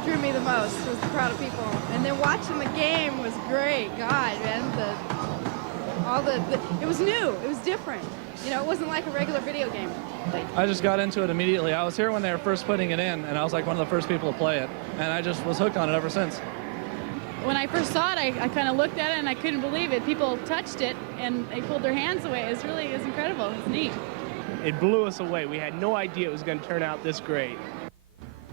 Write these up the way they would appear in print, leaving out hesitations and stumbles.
what drew me the most, was the crowd of people. And then watching the game was great. God, man, it was new. It was different. You know, it wasn't like a regular video game. I just got into it immediately. I was here when they were first putting it in, and I was like one of the first people to play it. And I just was hooked on it ever since. When I first saw it, I kind of looked at it and I couldn't believe it. People touched it and they pulled their hands away. It was incredible. It was neat. It blew us away. We had no idea it was going to turn out this great.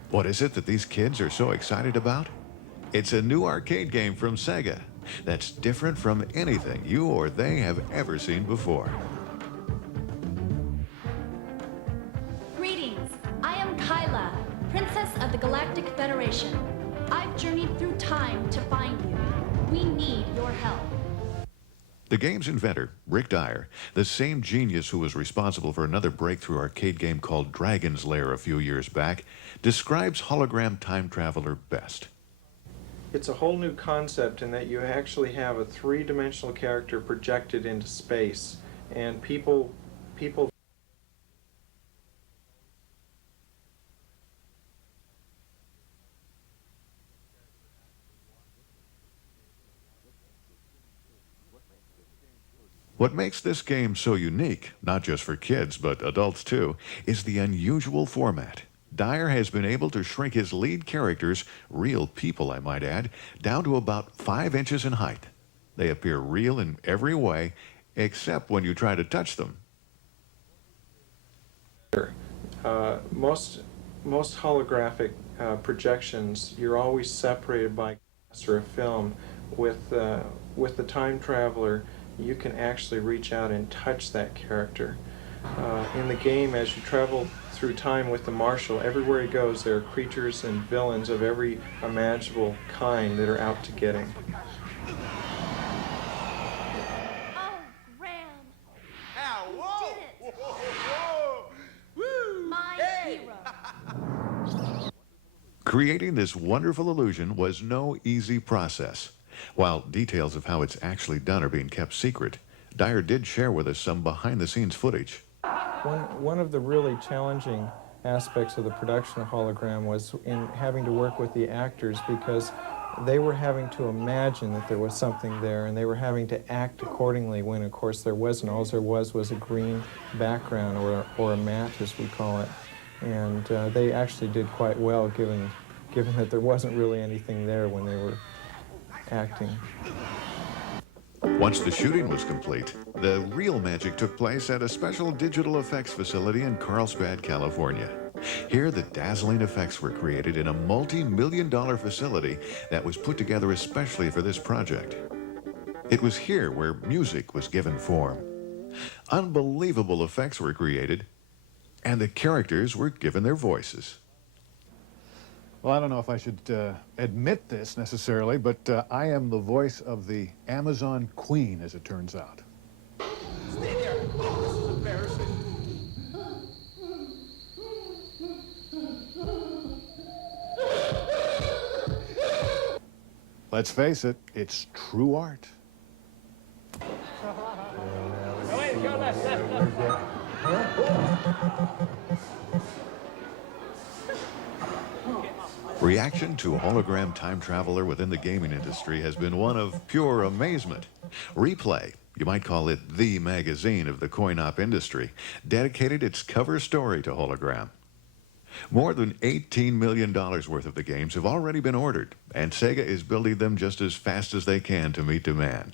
What is it that these kids are so excited about? It's a new arcade game from Sega that's different from anything you or they have ever seen before. Greetings. I am Kyla, Princess of the Galactic Federation. I've journeyed through time to find you. We need your help. The game's inventor, Rick Dyer, the same genius who was responsible for another breakthrough arcade game called Dragon's Lair a few years back, describes Hologram Time Traveler best. It's a whole new concept in that you actually have a three-dimensional character projected into space, and people What makes this game so unique, not just for kids but adults too, is the unusual format. Dyer has been able to shrink his lead characters, real people I might add, down to about 5 inches in height. They appear real in every way, except when you try to touch them. Most holographic projections, you're always separated by glass or a film. With the time traveler, you can actually reach out and touch that character. In the game, as you travel through time with the Marshal, everywhere he goes, there are creatures and villains of every imaginable kind that are out to get him. Oh, Graham. You did it. My hero. Creating this wonderful illusion was no easy process. While details of how it's actually done are being kept secret, Dyer did share with us some behind-the-scenes footage. One of the really challenging aspects of the production of Hologram was in having to work with the actors, because they were having to imagine that there was something there, and they were having to act accordingly when, of course, there wasn't. All there was a green background, or a mat, as we call it. And they actually did quite well, given that there wasn't really anything there when they were acting. Once the shooting was complete, the real magic took place at a special digital effects facility in Carlsbad, California. Here, the dazzling effects were created in a multi-million-dollar facility that was put together especially for this project. It was here where music was given form. Unbelievable effects were created, and the characters were given their voices. Well, I don't know if I should admit this necessarily, but I am the voice of the Amazon Queen, as it turns out. Stay there. Oh, this is embarrassing. Let's face it, it's true art. Reaction to Hologram Time Traveler within the gaming industry has been one of pure amazement. Replay, you might call it the magazine of the coin-op industry, dedicated its cover story to Hologram. More than $18 million worth of the games have already been ordered, and Sega is building them just as fast as they can to meet demand.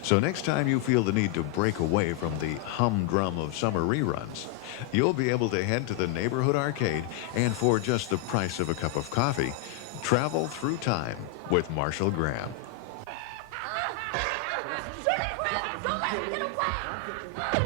So next time you feel the need to break away from the humdrum of summer reruns, you'll be able to head to the neighborhood arcade and, for just the price of a cup of coffee, travel through time with Marshall Graham. Don't let him get away!